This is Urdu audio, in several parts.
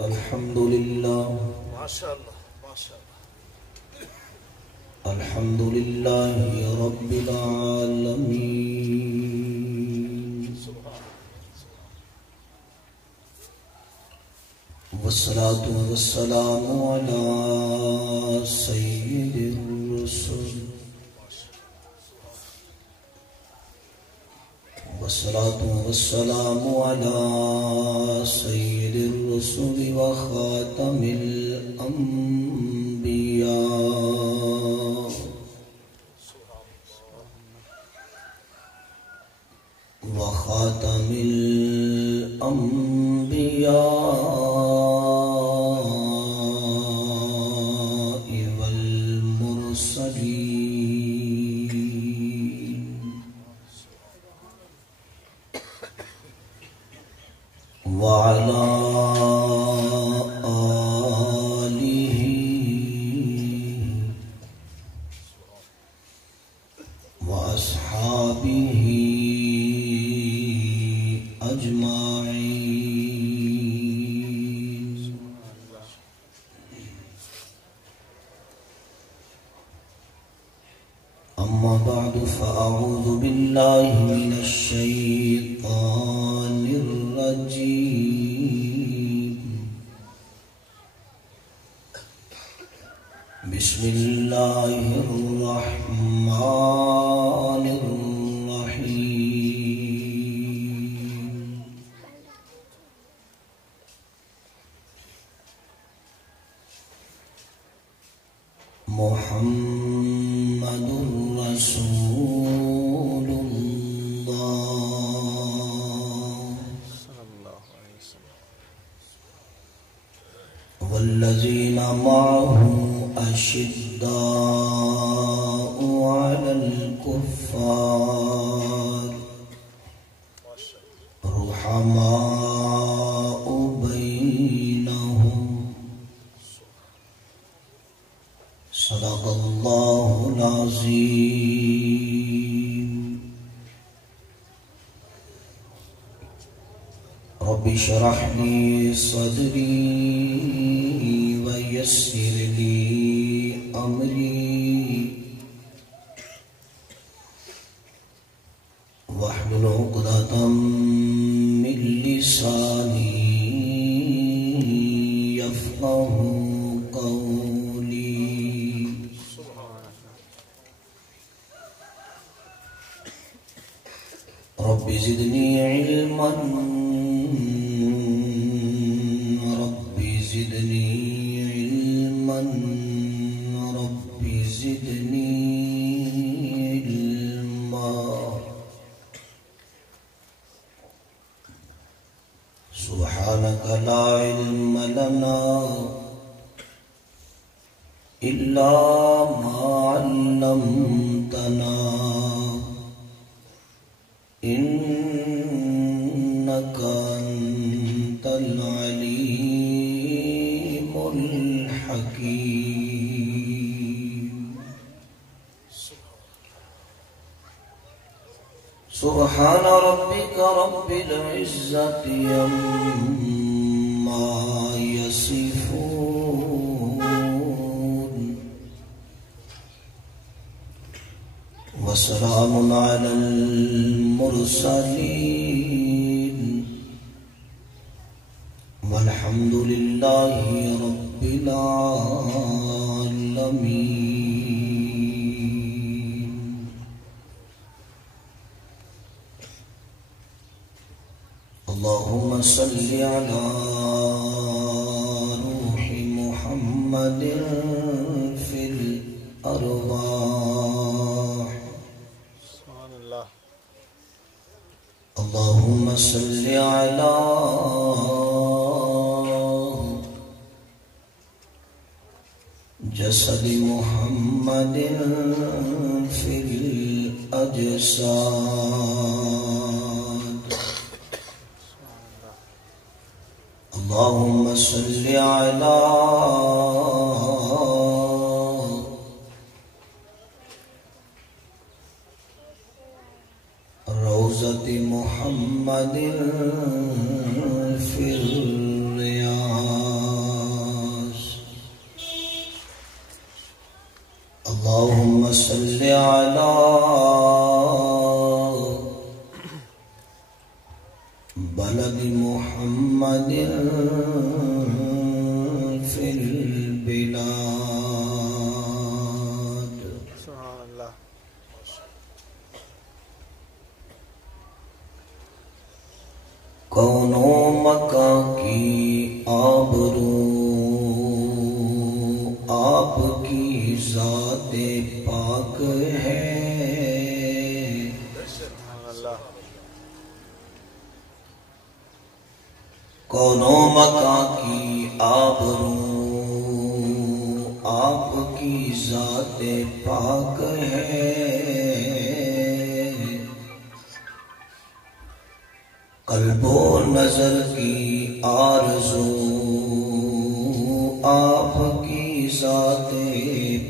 الحمد لله ما شاء الله ما شاء الله الحمد لله رب العالمين والصلاة والسلام على سيد الرسل والصلاة والسلام على سيد الرسل وخاتم الأنبياء وخاتم الأنبياء والمرسلين وعلى آله وأصحابه أجمعين. أما بعد فأعوذ بالله من الشيطان الرجيم. بسم الله الرحمن الرحيم. محمد رسول الله والذين معه أشداء على الكفار رحماء بينهم. صدق الله العظيم. رب اشرح لي صدري ويسر لي أمري واحلل عقدة من لساني يفقه قولي. رب زدني علما رب زدني علما رب زدني علما. سبحانك لا علم لنا إلا ما علمتنا إنك أنت العليم الحكيم. سبحان ربك رب العزة عما يصفون وسلام على المرسلين والحمد لله رب العالمين. اللهم صل على روح محمد في الأرواح. اللهم صل على جسد محمد في الأجساد. اللهم صل على روضة محمد في الرياض. صل على بلد محمد في البلاد سبحان اللہ کون و مکان کی آبرو آپ کی ذات پاک ہے سبحان اللہ کون و مکان کی آبرو آپ کی ذات پاک ہے قلب و نظر کی آرزو آپ کی ذات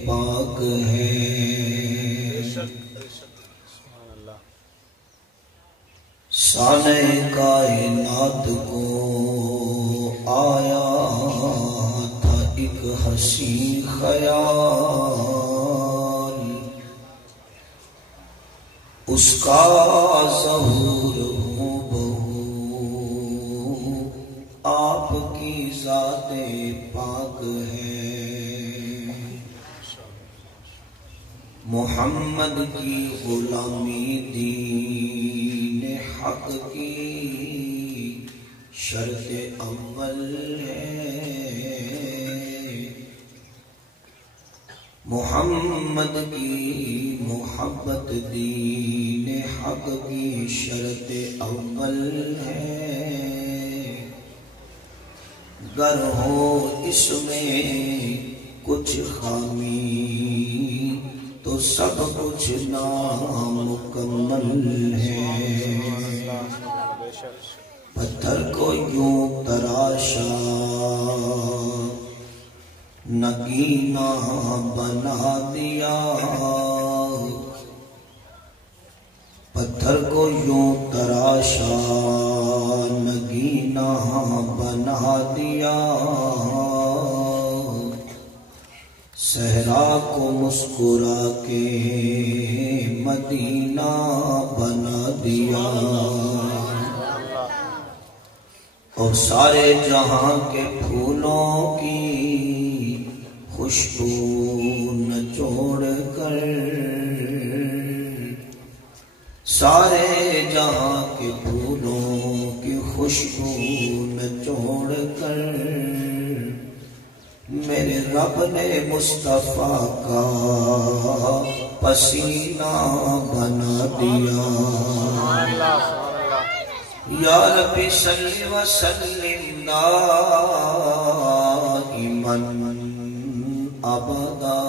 پاک ہے سبحان اللہ سانع کائنات کو آیا تھا ایک حسین خیال اس کا ظہور آپ کی ذات پاک ہے محمد کی غلامی دین حق کی شرط اول ہے محمد کی محبت دین حق کی شرط اول ہے گر ہو اس میں کچھ خامی تو سب کچھ نامکمل ہے پتھر کو یوں تراشا نگینا بنا دیا پتھر کو یوں تراشا نگینا بنا دیا صحرا کو مسکرا کے مدینہ بنا دیا اور سارے جہاں کے پھولوں کی خوشبو نچوڑ کر سارے جہاں کے پھولوں کی خوشبو نچوڑ کر میرے رب نے مصطفیٰ کا پسینہ بنا دیا یا ربی صلی وسلم دائما ابدا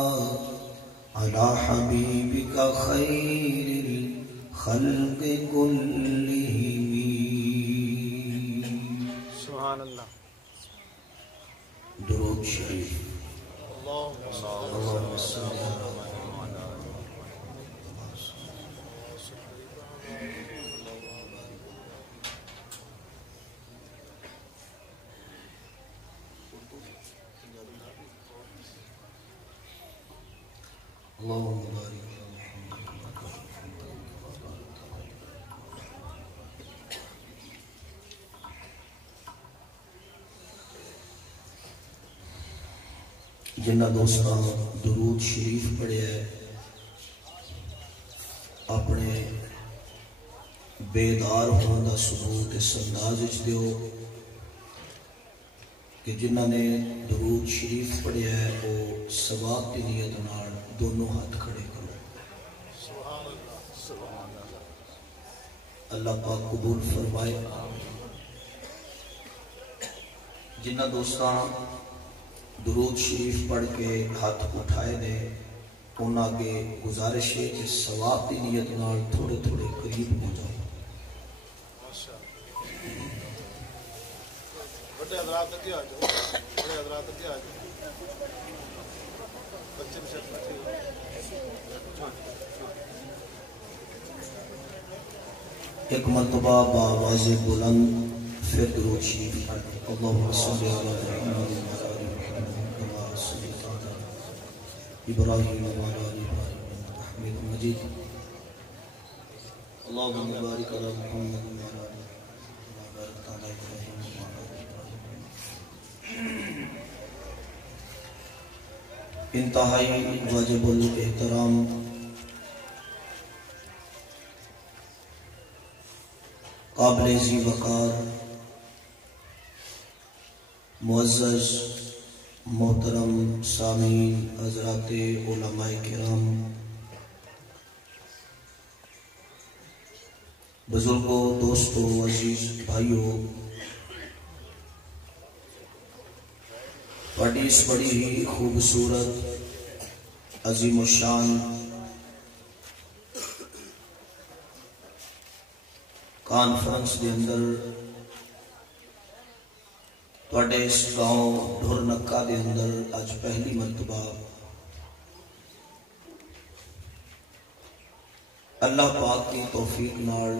علی حبیبک خیر الخلق کلہم سبحان اللہ درود شریف اللہم صل علی اللهم بارك جنہ دوستاں درود شریف پڑھیا ہے اپنے بیدار ہونے دا ثبوت اس انداز وچ دیو کہ جنہ نے درود شریف پڑھیا ہے وہ ثواب دی نیت نال دونوں ہاتھ کھڑے کرو سبحان اللہ سبحان اللہ اللہ پاک قبول فرمائے جنہ دوستاں درود شریف پڑھ کے ہاتھ اٹھائے نے انہاں کے گزارش ہے کہ ثواب دی نیت نال تھوڑے تھوڑے قریب ہو جاؤ بڑے حضرات تک آ جاؤ بڑے حضرات تک آ جاؤ بچے بھی شرط ایک مرتبہ بآواز بلند پھر درود شریف پڑھ اللہم صلی علی محمد وعلی آل محمد کما صلیت علی ابراہیم وعلی آل ابراہیم حميد مجيد اللهم بارك على محمد وعلى آل محمد وبارك على إبراهيم وعلى آل إبراهيم. انتہائی واجب الاحترام قابل ذی وقار معزز محترم سامعین حضرات علماء کرام، بزرگوں، دوستوں، عزیز بھائیوں، بڑی اس بڑی ہی خوبصورت عظیم الشان کانفرنس دے اندر تواڈے اس گاؤں ڈھر نکا دے اندر اج پہلی مرتبہ اللہ پاک کی توفیق نال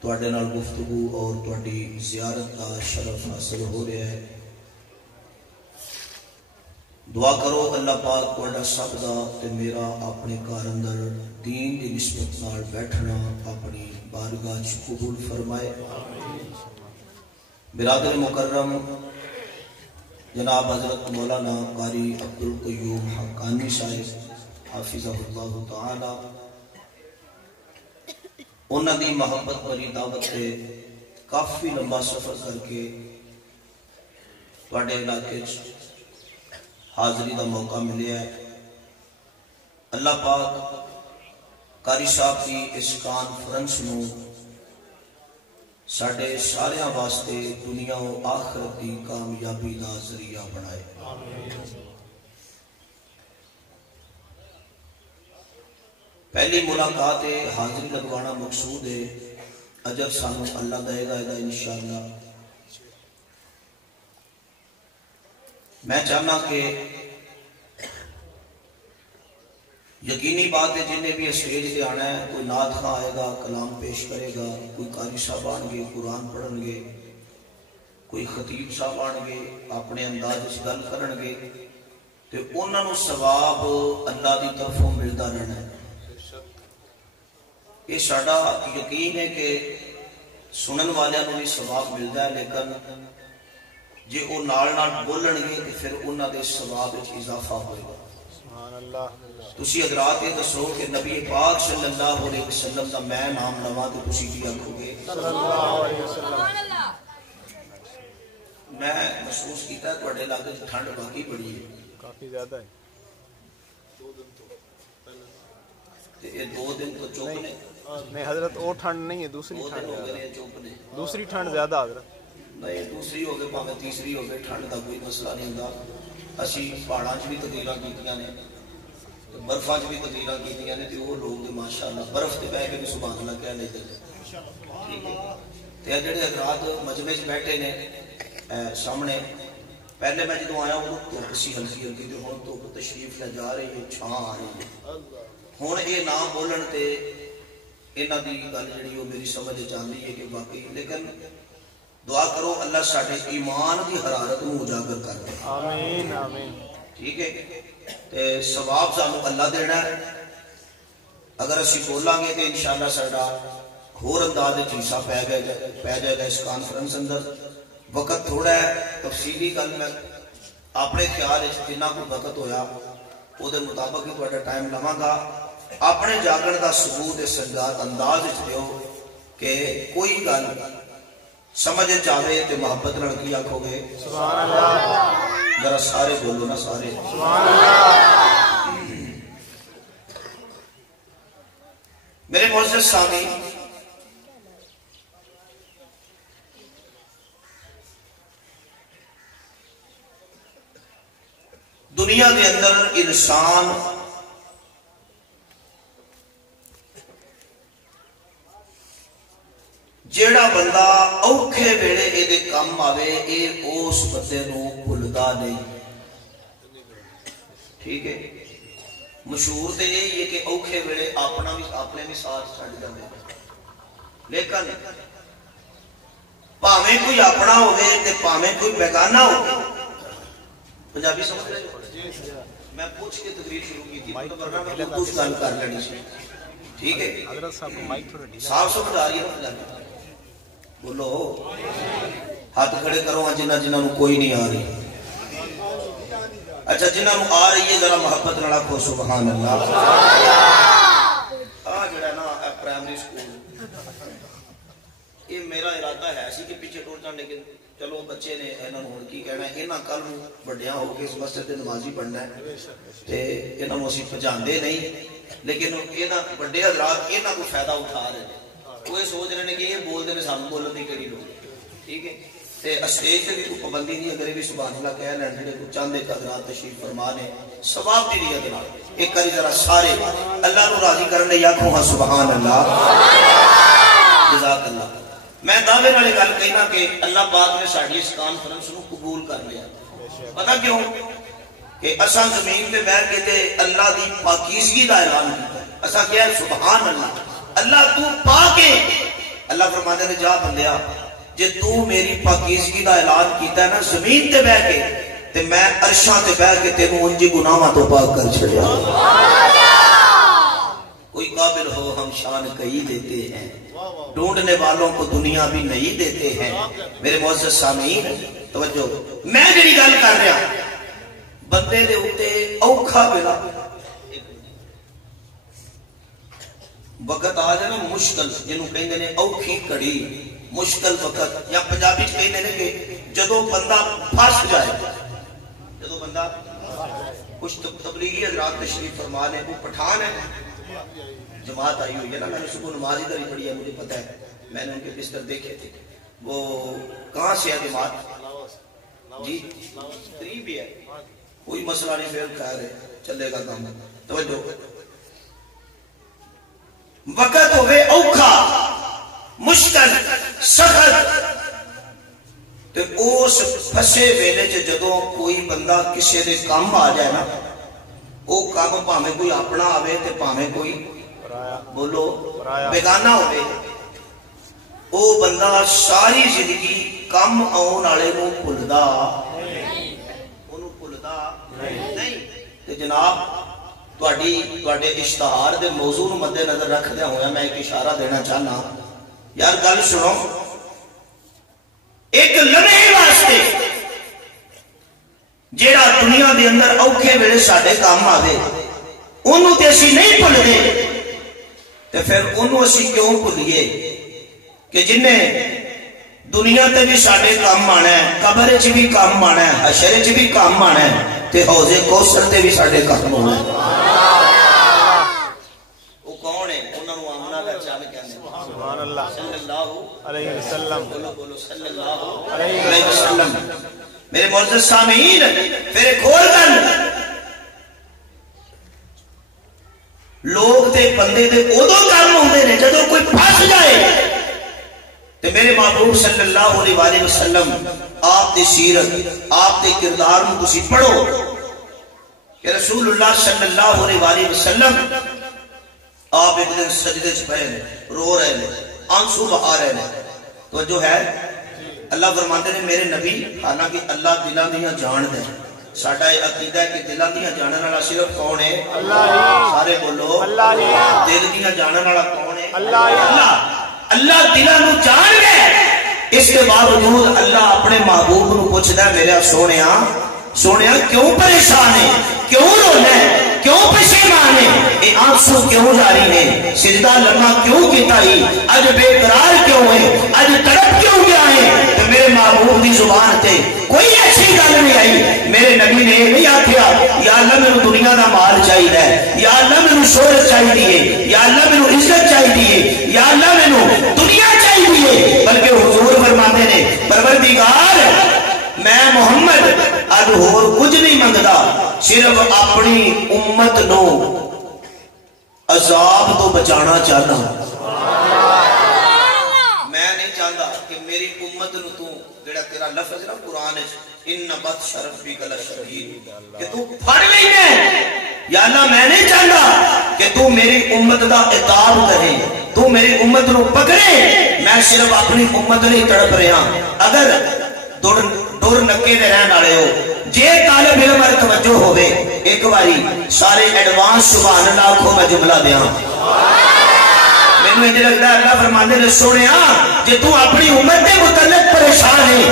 تواڈے نال گفتگو اور تواڈی زیارت کا شرف حاصل ہو رہا ہے. دعا کرو اللہ پاک تواڈا سب دا تے میرا اپنے گھر اندر دین دی نسبت نال بیٹھنا اپنی بارگاہ وچ قبول فرمائے. برادر مکرم جناب حضرت مولانا قاری عبدالقیوم حقانی صاحب حافظہ اللہ تعالی، انہاں دی محبت بری دعوت سے کافی لمبا سفر کر کے تواڈے علاقے وچ حاضری دا موقع ملیا ہے. اللہ پاک قاری صاحب کی اس کانفرنس نو ساڈے سارے واسطے دنیا و آخرت کی کامیابی دا ذریعہ بنائے. پہلی ملاقات ہے، حاضری لگوانا مقصود ہے، اجر سانو اللہ دے گا انشاءاللہ. میں چاہنا کہ یقینی بات ہے جنہیں بھی اسٹیج پہ آنا ہے، کوئی نعت خواں آئے گا، کلام پیش کرے گا، کوئی قاری صاحب آن گے قرآن پڑھن گے، کوئی خطیب صاحب آن گے اپنے انداز اس گل کرن گے، تو انہوں نے ثواب اللہ دی طرفوں ملتا رہنا ہے. یہ ساڈا یقین ہے کہ سنن والوں کو بھی ثواب ملتا ہے، لیکن جے وہ نال بولن گے تو پھر انہوں دے ثواب وچ اضافہ ہوئے گا. تسی حضرات یہ دسو کہ نبی پاک صلی اللہ علیہ وسلم دا میں نام لواں تو تسی کی آکھو گے؟ صلی اللہ علیہ وسلم. میں محسوس کیتا ہے تواڈے علاقے وچ ٹھنڈ باقی بڑی ہے، کافی زیادہ ہے. تے یہ 2 دن تو چپ نے؟ نہیں حضرت وہ ٹھنڈ نہیں ہے، دوسری ٹھنڈ ہے. دوسری ٹھنڈ زیادہ حضرت. نہیں دوسری ہو گئے پاویں تیسری ہو گئے، ٹھنڈ دا کوئی مسئلہ نہیں ہوندا. اسی پہاڑاں وچ بھی تقریراں کیتیاں نے، برفاں وچ بھی تقریراں کیتیاں نے، تے وہ لوگ ماشاءاللہ برف تے بیٹھ کے بھی سبحان اللہ کہہ لیندے نے. ٹھیک ہے. تے جڑے حضرات مجمع وچ بیٹھے نے سامنے، پہلے میں جدوں آیا وہ دھوپ سی ہلکی ہلکی، تے ہن دھوپ تشریف لے جا رہی ہے، چھاں آ رہی ہے. ہن یہ نام بولن تے انہاں دی گل جڑی وہ میری سمجھ آندی ہے کہ باقی، لیکن دعا کرو اللہ ساڈے ایمان کی حرارت کو اجاگر کر دے. آمین آمین. ٹھیک ہے. تے ثواب سانو اللہ دینا ہے. اگر اسی بولاں گے تو انشاءاللہ ساڈا ہور انداز وچ حصہ پی جائے گا اس کانفرنس اندر. وقت تھوڑا ہے، تفصیلی گل میں اپنے خیال وچ جنہ کو وقت ہویا وہ دے مطابق ہی تہاڈا ٹائم لواں گا. اپنے جاگن دا ثبوت اس انداز وچ دیو کہ کوئی گل سمجھ چاہے تو محبت نال کی آکھو گے؟ سبحان اللہ. ذرا سارے بولو نا، سارے سبحان اللہ. میرے معزز سامعین، دنیا کے اندر انسان جیڑا بندہ اوکھے ویلے اے دے کم آوے، اے اس بندے نو بھلدا نہیں. ٹھیک ہے. مشہور تے یہ ہے کہ اوکھے ویلے اپنے بھی ساتھ چھڈ جاندے، لیکن پاویں کوئی اپنا ہوئے تے پاویں کوئی بیگانہ ہوئے. پنجابی سمجھ رہے ہو؟ میں پوچھ کے تقریر شروع کی تھی تو ورنہ میں اردو سے گل کر لینی سی ٹھیک ہے حضرت صاحب کو مائک تھوڑا ڈھیلا صاف سمجھ آ رہی ہے بولو ہاتھ کھڑے کرو جنہ جنہوں کوئی نہیں آ رہی اچھا جنہوں آ رہی ہے ذرا محبت نال آکھو سبحان اللہ آ جڑا نا پرائمری سکول یہ میرا ارادہ ہے اسی کہ پیچھے ٹور جان لیکن چلو بچے نے انہوں نے کی کہنا ہے انہاں کل بڑیاں ہو کے اس مسجد تے نمازی پڑھنا ہے تے انہاں نوں اسی پہچاندے نہیں لیکن انہاں بڑے حضرات انہاں کو فائدہ اٹھا رہے ہیں وہ سوچ رہے ہیں کہ یہ بول دے نے سانوں بولن دی کیڑی لوڑ ٹھیک ہے تے اسٹیج تے بھی کوئی پابندی نہیں اگر بھی سبحان اللہ کہہ لین جڑے کو چاندے حضرات تشریف فرما نے ثواب دی نیت نال ایک کری ذرا سارے اللہ کو راضی کرنے یا کہو سبحان اللہ جزاک اللہ میں دعوے والے گل کہنا کہ اللہ پاک نے ساڈی اس کانفرنس نو قبول کر لیا پتہ کیوں کہ اساں زمین پہ بیٹھ کے تے اللہ دی پاکیزگی دا اعلان کیتا اساں کہیا سبحان اللہ اللہ تو پاک ہے اللہ فرماتے نے جا بندیا جے تو میری پاکیزگی دا اعلان کیتا ہے نا زمین تے بیٹھ کے تے میں عرشاں تے بیٹھ کے تینوں انجی گناہاں تو پاک کر چھڑیا کوئی قابل ہو ہم شان کہی دیتے ہیں ڈھونڈنے والوں کو دنیا بھی نہیں دیتے ہیں میرے معزز سامعین توجہ میں جڑی گل کر رہا بندے دے اوتے اوکھا ویلا وقت آ جائے نا مشکل جنوں کہندے نے اوکھی کڑی مشکل وقت یا پنجابی چ کہندے نے کہ جدوں بندہ پھس جائے جدوں بندہ کچھ تبلیغی حضرات تشریف فرما نے وہ پٹھان ہے جماعت آئی ہوئی ہے نا میں نے صبح نماز ادھر ہی پڑھی ہے مجھے پتہ ہے میں نے ان کے بستر دیکھے تھے وہ کہاں سے ہے جماعت جی قریب ہی ہے کوئی مسئلہ نہیں پھر خیر ہے چلے گا کام توجہ وقت ہوئے اوکھا مشکل سخت تے اس پھسے ویلے چ جدوں کوئی بندہ کسی دے کام آ جائے نا وہ کام پاویں کوئی اپنا آوے تے پاویں کوئی بولو بیگانہ ہوئے او بندہ ساری زندگی کم آن والے نو بھلدا اونوں بھلدا نہیں تے جناب تواڈے اشتہار دے موضوع نو مد نظر رکھدے ہویا میں ایک اشارہ دینا چاہنا یار گل سنو ایک لمحے واسطے جیڑا دنیا دے اندر اوکھے ویلے ساڈے کام آوے اونوں تے اسی نہیں بھلدے تے پھر انہوں اسی کیوں بھلیے کہ جنہیں دنیا تے بھی ساڈے کام آنا ہے قبر چ بھی کام آنا ہے حشر چ بھی کام آنا ہے تے حوض کوثر تے بھی ساڈے کام آنا ہے وہ کون ہے انہاں نوں آمنہ دا چل کہندے سبحان اللہ صلی اللہ علیہ وسلم بولو بولو صلی اللہ علیہ وسلم میرے معزز سامعین پھر ایک اور گل لوگ تے بندے دے ادو کام ہوندے نے جدوں کوئی پھس جائے تے میرے محبوب صلی اللہ علیہ وسلم آپ دی سیرت آپ دے کردار نوں تسی پڑھو کہ رسول اللہ صلی اللہ علیہ وسلم آپ ایک دن سجدے چ پے رو رہے ہیں آنسو بہا رہے ہیں توجہ ہے اللہ فرماتے نے میرے نبی حالانکہ اللہ دلاں دیاں جاندا ہے ساڈا یہ عقیدہ ہے کہ دلاں دیاں جانن والا صرف کون ہے اللہ ہی سارے بولو اللہ ہی دل دیاں جانن والا کون ہے اللہ ہی اللہ دلاں نو جان گئے اس کے باوجود اللہ اپنے محبوب نو پوچھدا ہے میرا سونیا کیوں پریشان ہے کیوں رونا ہے کیوں پشیمان ہے اے آنسو کیوں جاری ہے سجدہ لمحہ کیوں کیتا ہی اج بے قرار کیوں ہے اج تڑپ کیوں گیا ہے تو میرے محبوب دی زبان تے کوئی ایسی گل نہیں آئی میرے نبی نے نہیں آکھیا یا اللہ میرے دنیا دا مال چاہیے یا اللہ میرے شہرت چاہیے یا اللہ میرے عزت چاہیے یا اللہ میرے دنیا چاہیے بلکہ حضور فرماتے نے پروردگار میں محمد اب اور کچھ نہیں منگدا صرف اپنی امت نو عذاب تو بچانا چاہنا میں نہیں چاہتا کہ میری امت نو تو جڑا تیرا لفظ نا قرآن ان بطش ربک لشدید کہ تو پھڑ نہیں ہے یا اللہ میں نہیں چاہتا کہ تو میری امت دا عقاب کرے تو میری امت نو پکڑے میں صرف اپنی امت نہیں تڑپ رہا اگر ڈر نکے دے رہن والے ہو جے طالب علم پر توجہ ہوئے ایک باری سارے ایڈوانس سبحان اللہ کو میں جملہ دیا میں مجھے لگتا ہے اللہ فرمانے نے سنیا جے تو اپنی امت کے متعلق پریشان ہے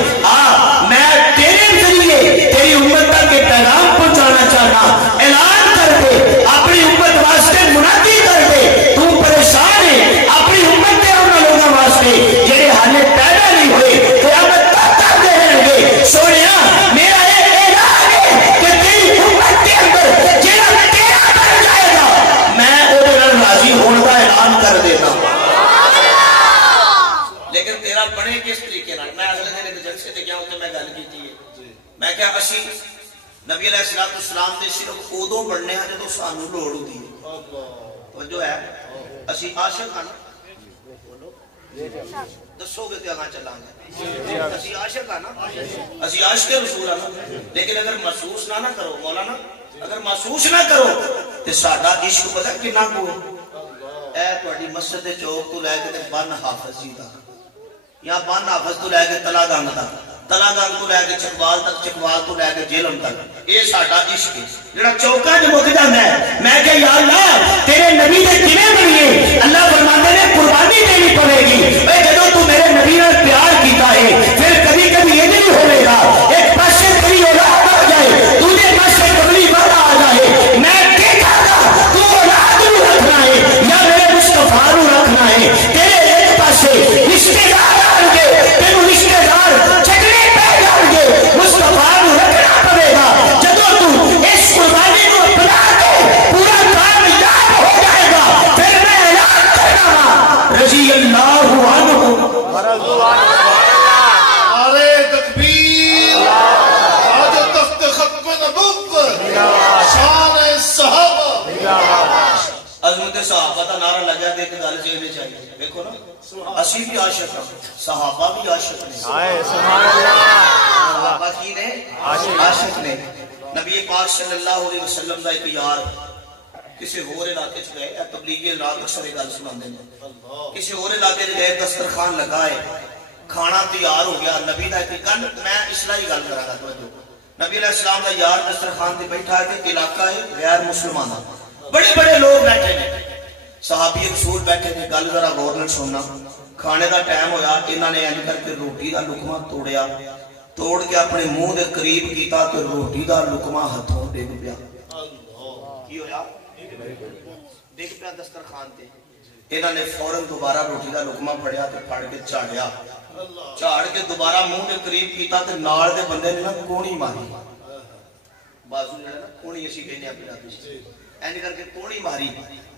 میں تیرے ذریعے تیری امت تک کے پیغام پہنچانا چاہنا اعلان کر دے اپنی امت واسطے منادی کر دے تو پریشان ہے اپنی امت کے ان لوگوں واسطے جڑے حالے پیدا نہیں ہوئے قیامت تک تک دے رہیں گے سنیا میرا ایک اعلان ہے کہ تیری امت کے اندر جڑا تیرا بن جائے گا میں وہ راضی ہونے کا اعلان کر دیتا لیکن تیرا بنے کس طریقے نال میں اگلے دن ایک جلسے تے گیا ہوں تے میں گل کیتی ہے میں کہا اسی نبی علیہ الصلوۃ والسلام دے صرف اودوں بننے ہیں جدوں سانوں لوڑ ہوندی ہے توجہ ہے اسی عاشق ہاں بولو دسو گے تے اگاں چلان گے اسی عاشق ہاں نا اسی عاشق رسول ہاں لیکن اگر محسوس نہ کرو مولانا اگر محسوس نہ کرو تے ساڈا عشق پتہ کتنا کو اے تہاڈی مسجد دے چوک تو لے کے تے بن حافظ جی تک یا بن حافظ تو لے کے تلا گنگ تک تلا گنگ تو لے کے چکوال تک چکوال تو لے کے جیلم تک اے ساڈا عشق ہے جڑا چوکاں تے مک جاندا ہے میں کہ یا اللہ تیرے نبی دے کیویں بنیے اللہ فرماندے نے قربانی دینی پڑے گی اے جدوں تو میرے نبی نال پیار کیتا ہے پھر کبھی کبھی یہ نہیں ہوے گا ایک پاسے تیری اولاد آ جائے دوسرے پاسے قبلی والا آ جائے میں دیکھا گا تو اولاد نو رکھنا ہے یا میرے مصطفیٰ نو رکھنا ہے تیرے ایک پاسے رشتے دار آن گے تینوں رشتے دار جھگڑے پہ جان گے مصطفیٰ نو رکھنا پڑے گا جدوں تو اس قربانی کو اپنا کے پورا کامیاب ہو جائے گا پھر میں اعلان کرنا گا رضی اللہ عنہ نعرے تکبیر آج تخت ختم نبوت شان صحابہ عظمت صحابہ کا نعرہ لگا دے کہ گل جینے چاہیے دیکھو نا اسی بھی عاشق ہیں صحابہ بھی عاشق نے سبحان اللہ صحابہ کی نے عاشق نے نبی پاک صلی اللہ علیہ وسلم دا ایک یار کسی اور علاقے چ گئے تبلیغی رات اکثر گل سناندے نے کسی اور علاقے چ گئے دسترخوان لگائے کھانا تیار ہو گیا نبی دا ایک گل میں اصلاحی گل کراں گا توجہ نبی علیہ السلام دا یار دسترخوان تے بیٹھا ہے کہ علاقہ ہے غیر مسلماناں بڑے بڑے لوگ بیٹھے ہیں صحابی رسول بیٹھے تھے گل ذرا غور نال سننا کھانے دا ٹائم ہویا انہاں نے انج کر کے روٹی دا لقمہ توڑیا توڑ کے اپنے منہ دے قریب کیتا تے روٹی دا لقمہ ہتھوں ڈگ پیا کی ہویا ڈگ پیا دسترخوان تے انہاں نے فوراً دوبارہ روٹی دا لقمہ پھڑیا تے پھڑ کے جھاڑیا جھاڑ کے دوبارہ منہ دے قریب کیتا تے نال دے بندے نے نا کونی ماری بازو جڑا نا کونی اسی کہنے اپنی رات اینی کر کے کونی ماری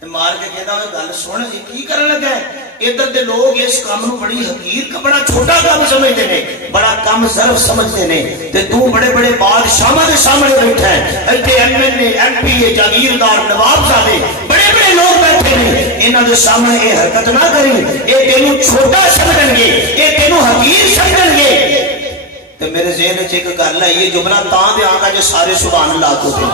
مار کے کہتا ہے گل سن یہ کی کرن لگا ہے ادھر دے لوگ اس کام نو بڑی حقیر بڑا چھوٹا کام سمجھتے ہیں بڑا کم ظرف سمجھتے ہیں تے تو بڑے بڑے بادشاہاں دے سامنے بیٹھا ہے ایتھے M L A M P A جاگیردار نواب صاحب بڑے بڑے لوگ بیٹھے ہیں انہاں دے سامنے یہ حرکت نہ کری اے تینوں چھوٹا سمجھن گے اے تینوں حقیر سمجھن گے تے میرے ذہن وچ ایک گل ہے یہ جملہ تاں دے آنگا جو سارے سبحان اللہ کو دے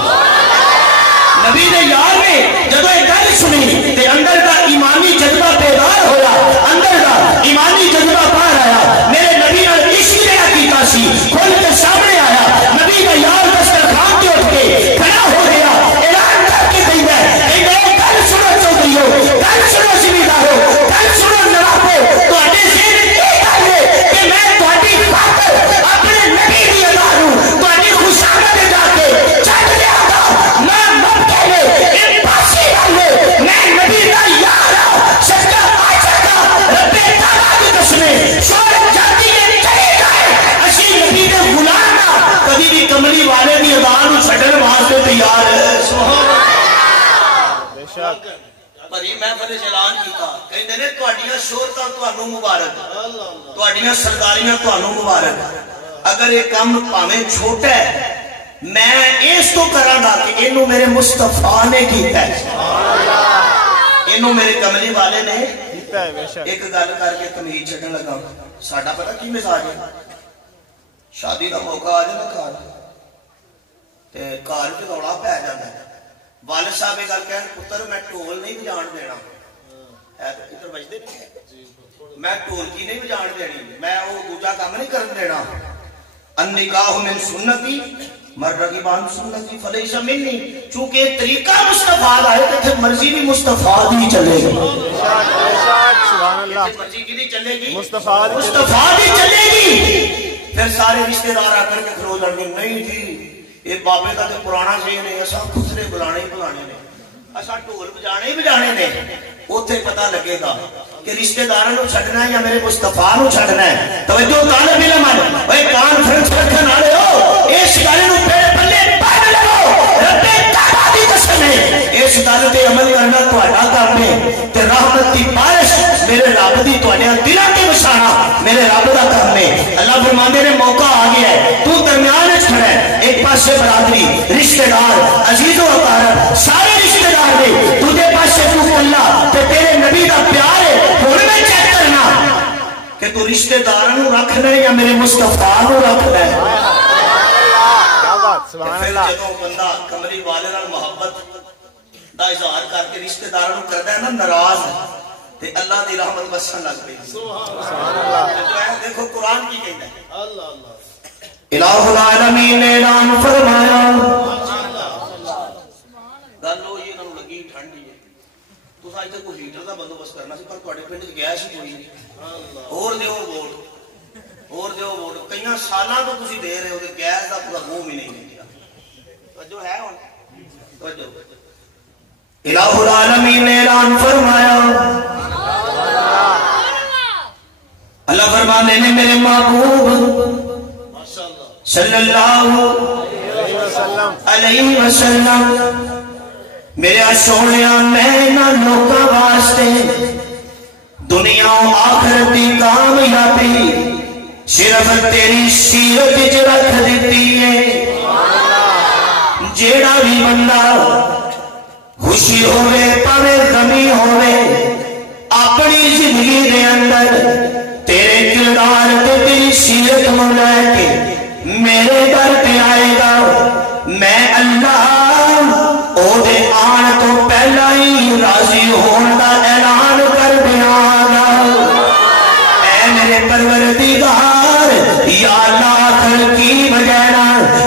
نبی نے یار نے جدو ایک گل سنی تے اندر کا ایمانی جذبہ بیدار ہویا اندر کا ایمانی جذبہ باہر آیا میرے نبی نے عشق جڑا کیتا سی کھل کے سامنے آیا نبی کا یار دسترخوان تے اٹھ کے کھڑا ہو گیا اعلان کر کے کہندا ہے اے گل سنو چوکیو گل سنو زمیندارو گل سنو نوابو تواڈے ذہن کی گل ہے کہ میں تواڈی خاطر اپنے نبی دی ادا نوں تواڈی خوشامد جا کے چھڈ دیا گا میں میں نبی کا یار سچا عاشق رب تعالی کی قسم شوہر جاتی ہے چلی جائے اسی نبی دے غلام کبھی بھی کملی والے دی ادا نوں چھڈن واسطے تیار ہے سبحان اللہ بے شک بھری محفل اعلان کیتا کہندے نے تواڈیاں شہرتاں تانوں مبارک تواڈیاں سرداریاں تانوں مبارک اگر یہ کام بھاویں چھوٹا ہے میں اس تو کراں گا کہ اینو میرے مصطفیٰ نے کیتا ہے اینو میرے کملی والے نے کیتا ہے بے شک ایک گل کر کے تمیز چھڈن لگا ساڈا پتہ کی مزاج ہے شادی دا موقع آ جائے نا گھر تے گھر وچ رولا پی جاندا ہے والد صاحب یہ گل کہن پتر میں ٹول نہیں بجان دینا ہے تے ادھر بجدے نہیں میں ٹولکی نہیں بجان دینی میں وہ دوجا کام نہیں کرن دینا النکاح من سنتی مر رغبان سنتی فلیس منی، چونکہ طریقہ مصطفیٰ آئے تو پھر مرضی بھی مصطفیٰ دی چلے گی، سبحان اللہ، مرضی کی دی چلے گی، مصطفیٰ دی چلے گی۔ پھر سارے رشتہ دار آ کر کے کھلو جان گے، نہیں جی یہ بابے کا تو پرانا شیر ہے، ایسا خسرے بلانے ہی بلانے نے، ایسا ڈھول بجانے ہی بجانے نے۔ اوتھے پتہ لگے گا کہ رشتہ داروں کو چھڈنا ہے یا میرے مصطفیٰ کو چھڈنا ہے۔ توجہ طالب علم اوے کانفرنس رکھن والے ہو، اس گل نوں پیڑ پلے پڑھ لو، رب کعبہ دی قسم ہے اس گل تے عمل کرنا تہاڈا کام ہے، تے رحمت دی بارش میرے رب دی تہاڈے دلاں تے وسانا میرے رب دا کام ہے۔ اللہ فرماندے نے موقع آ گیا ہے، تو درمیان وچ کھڑا ہے، ایک پاسے برادری رشتہ دار عزیز و اقارب سارے رشتہ دار نے، دوجے پاسے تو اللہ تے تیرے نبی دا پیار ہے۔ ہن میں چیک کرنا کہ تو رشتہ داراں نوں رکھنا ہے یا میرے مصطفیٰ نوں رکھنا ہے۔ سبحان اللہ۔ جدوں بندہ کملی والے نال محبت دا اظہار کر کے رشتہ داراں نوں کردا ہے نا ناراض، تے اللہ دی رحمت وسن لگ پئی۔ سبحان اللہ۔ دیکھو قرآن کی کہندا ہے، اللہ اللہ الہ العالمین نے اعلان فرمایا، گل ہو یہ انہوں لگی ٹھنڈ ہی ہے، تو سائی تے کوئی ہیٹر دا بندوبست کرنا سی، پر تواڈے پنڈ گیس ہی کوئی نہیں۔ اور دیو ووٹ، اور دیو ووٹ، کئی سالاں تو تسی دے رہے ہو تے گیس دا پورا منہ بھی نہیں نکلا۔ توجہ ہے ہن، توجہ الہ العالمین نے اعلان فرمایا، اللہ فرمانے نے میرے محبوب صلی اللہ علیہ وسلم میرے سونیا میں نہ لوکاں واسطے دنیا و آخرت دی کامیابی صرف تیری سیرت وچ رکھ دتی ہے۔ جیڑا بھی بندہ خوشی ہوئے پاوے غمی ہوئے اپنی زندگی دے اندر تیرے کردار تے تیری سیرت نوں لے کے میرے در پہ آئے گا، میں اللہ او دے آن تو پہلا ہی راضی ہون دا اعلان کر دیاں گا۔ اے میرے پروردگار یا اللہ آخر کی وجہ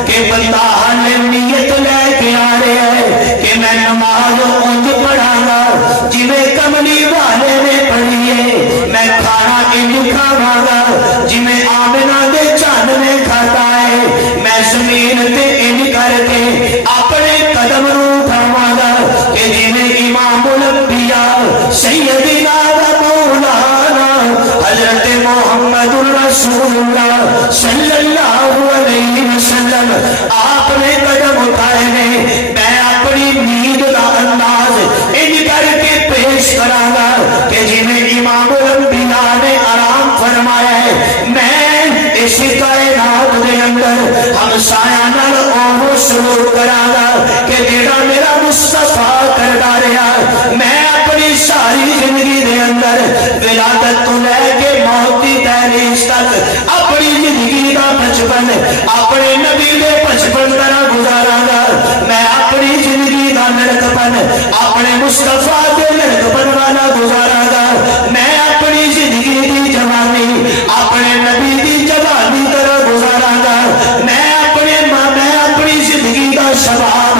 کہ بندہ ہن نیت لے کے آ رہے ہیں کہ میں نماز انج پڑھا گا جویں کملی والے نے پڑھی ہے، میں کھانا انج کھاواں گا جویں آمنہ دے چان نے کھاتا ہے، میں زمین تے انج کر کے اپنے قدم نوں اٹھاواں گا کہ جویں امام الانبیاء سیدنا و مولانا حضرت محمد رسول اللہ صلی اللہ علیہ وسلم آپ نے قدم اٹھائے نے، میں اپنی نیند کا انداز انج کر کے پیش کراں گا کہ جویں امام الانبیاء نے آرام فرمایا ہے، میں اس کائنات دے اندر ہمسایہ نال اوہ سلوک کراں گا کہ جیڑا میرا مصطفیٰ کردا رہا۔ میں اپنی ساری زندگی دے اندر ولادت تو لے کے موت دی دہلیز تک اپنی زندگی دا بچپن اپنے نبی دے بچپن طرح گزاراں گا، میں اپنی زندگی دا لڑکپن اپنے مصطفیٰ دے لڑکپن والا گزاراں گا، میں اپنی زندگی دی جوانی اپنے نبی دی جوانی طرح گزاراں گا، میں اپنی زندگی دا شباب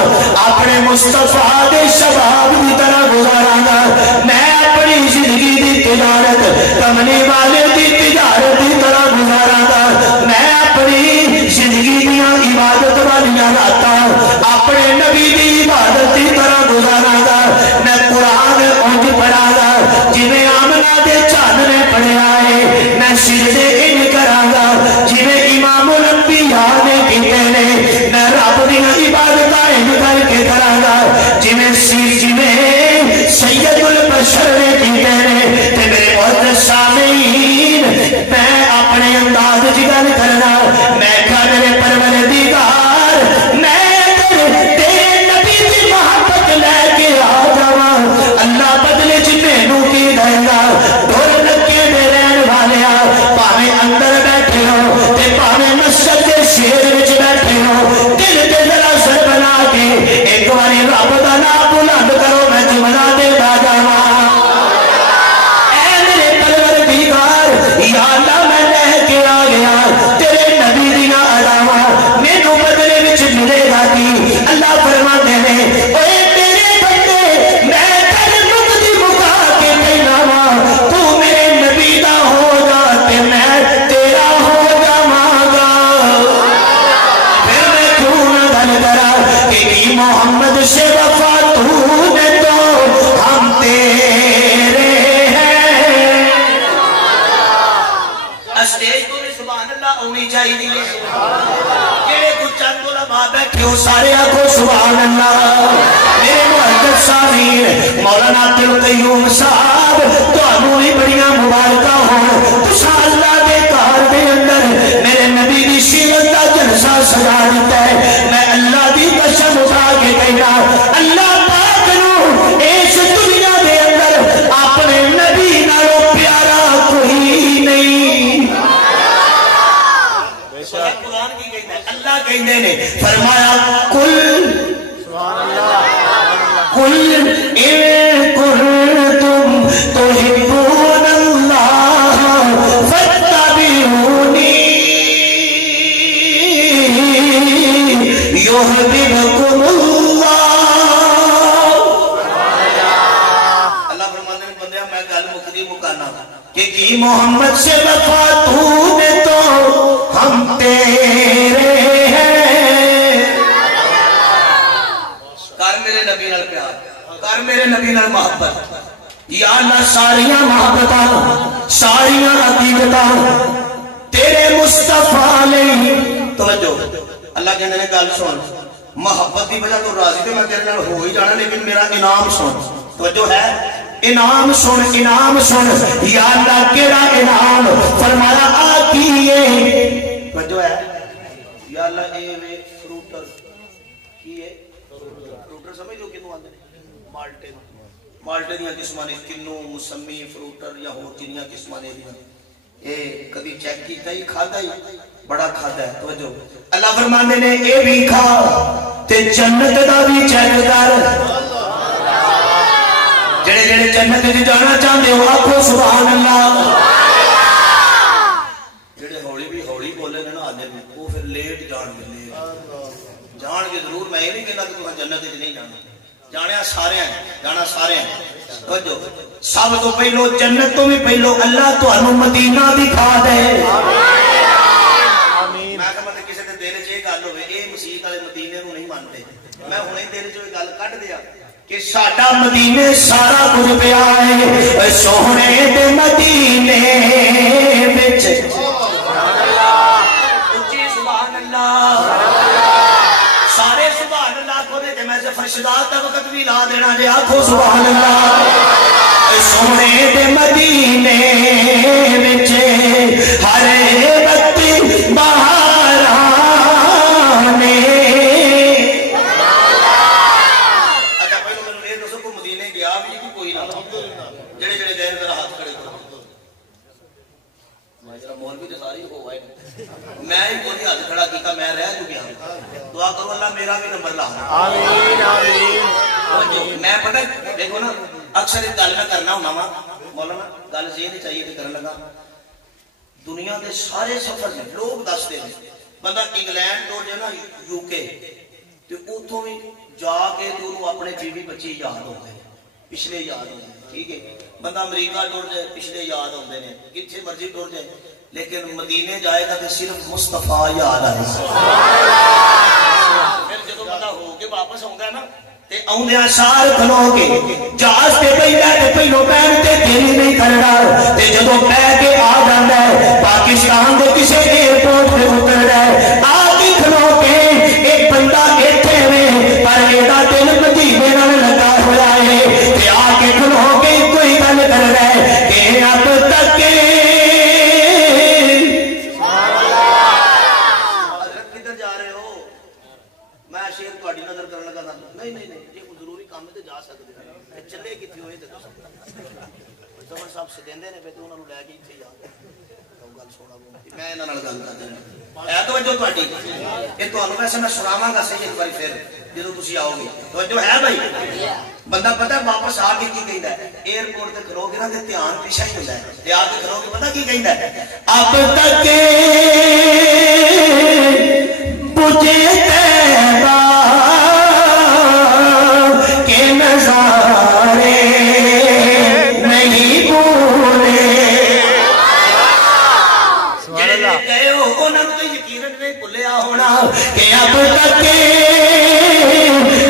اپنے مصطفیٰ دے شباب دی طرح گزاراں گا، میں اپنی زندگی دی تجارت کملی والے دی تجارت دی طرح گزاراں گا، میں اپنی زندگی دیاں عبادت والیاں راتاں اپنے نبی دی عبادت دی طرح گزاراں گا، میں قرآن بیٹھے ہو سارے آخو سبحان اللہ میرے محدث سامعین مولانا عبد القیوم صاحب تانوں بھی بڑیاں مبارکاں ہون تساں اللہ دے گھر دے اندر میرے نبی دی سیرت دا جلسہ سجا دیتا ہے میں اللہ دی قسم اٹھا کے کہنا اللہ پاک نو اس دنیا دے اندر اپنے نبی نالوں پیارا کوئی نہیں قرآن کی کہتے ہیں اللہ کہتے ہیں فرمایا کل قل ان کنتم تحبون اللہ فاتبعونی یحببکم اللہ اللہ فرماتے ہیں بندیا میں گل مکری مکانا کہ جی محمد سے وفا تو نے تو ہم تیرے ہیں کر میرے نبی نال پیار کر میرے نبی نال محبت یا اللہ ساریاں محبتاں ساریاں عقیدتاں تیرے مصطفیٰ نے توجہ اللہ کہنے نے گل سن محبت کی وجہ تو راضی تے میں تیرے نال ہو ہی جانا لیکن میرا انعام سن توجہ ہے انعام سن یا اللہ کیڑا انعام فرمایا آکیے توجہ ہے یا اللہ اے وے فروٹر کی ہے فروٹر سمجھ لو کنوں آندے مالٹے دیاں قسماں نے کنوں موسمی فروٹر یا ہور جنیاں قسماں نے اے کبھی چیک کیتا ہی کھادا ہی بڑا کھادا ہے توجہ اللہ فرماندے نے اے بھی کھا تے جنت دا بھی چیک کر جڑے جڑے جنت وچ جانا چاہندے ہو آکھو سبحان اللہ جڑے ہولی بھی ہولی بولے نے نا آدھے وہ پھر لیٹ جان گے ضرور میں یہ نہیں کہنا کہ تمہیں جنت وچ نہیں جانا جانا سارے ہیں توجہ سب تو پہلو جنت تو بھی پہلو اللہ تانوں مدینہ دکھا دے آمین میں کہ مطلب کسی دے دل وچ یہ گل ہوے اے مسیح والے مدینے نوں نہیں مانتے میں ہنے دل وچ یہ گل کڈ دیا کہ ساڈا مدینے سارا کچھ پیا ہے سونے دے مدینے وچ سبحان اللہ اونچی سبحان اللہ سارے سبحان اللہ کو دے میں فرشدات دا وقت بھی لا دینا جے آکھو سبحان اللہ سونے دے مدینے وچ ہر وقت بہاراں نے میں ہی کوئی ہاتھ کھڑا کیتا میں رہ چکیا دعا کرو اللہ میرا بھی نمبر لا آمین آمین میں پتہ دیکھو نا اکثر ایک گل میں کرنا ہونا وا مولانا گل یہ نہیں چاہیے کہ کرنے لگا دنیا کے سارے سفر میں لوگ دستے ہیں بندہ انگلینڈ ٹور جائے نا یو کے تو اتوں بھی جا کے تو انہوں اپنے بیوی بچے یاد ہوتے ہیں پچھلے یاد ہوتے ہیں ٹھیک ہے بندہ امریکہ ٹور جائے پچھلے یاد ہوتے ہیں کتنے مرضی ٹور جائے لیکن مدینے جائے گا تو صرف مصطفیٰ یاد آئے پھر جب بندہ ہو کے واپس آؤں گا نا تے آؤندیاں سار کھلو کے جہاز تے پہلا تے پہلو پہن تے دل نہیں کرنا تے جدوں پہ کے آ جاندا ہے پاکستان دے کسے ایئرپورٹ تے اتردا ہے آ کے کھلو کے ایک بندہ ایتھے میں پر ایدا دل مدینے نال لگا ہوا ہے تے آ کے کھلو کے کوئی گل کر رہا ہے کہ اب تک چلے کتنے ہوئے سمر صاحب سدیندے نے پہ تو انہوں نے لے کے اتنے گل سونا میں انہوں نے گل کر ہے توجہ تہاڈی یہ تمہیں ویسے میں سناواں گا صحیح ایک بار پھر جدوں تسی آؤ گے توجہ ہے بھائی بندہ پتہ واپس آ کے کی کہندا ہے ایئرپورٹ تے کھلو گے نا تے دھیان پیچھے ہی ہوندا ہے تے آ کے کھلو گے پتہ کی کہندا ہے اب تک پوچھے تیرا کے نظارے نہیں بھولے جڑے گئے ہو انہاں نوں تے یقیناً نہیں بھولیا ہونا کہ اب تک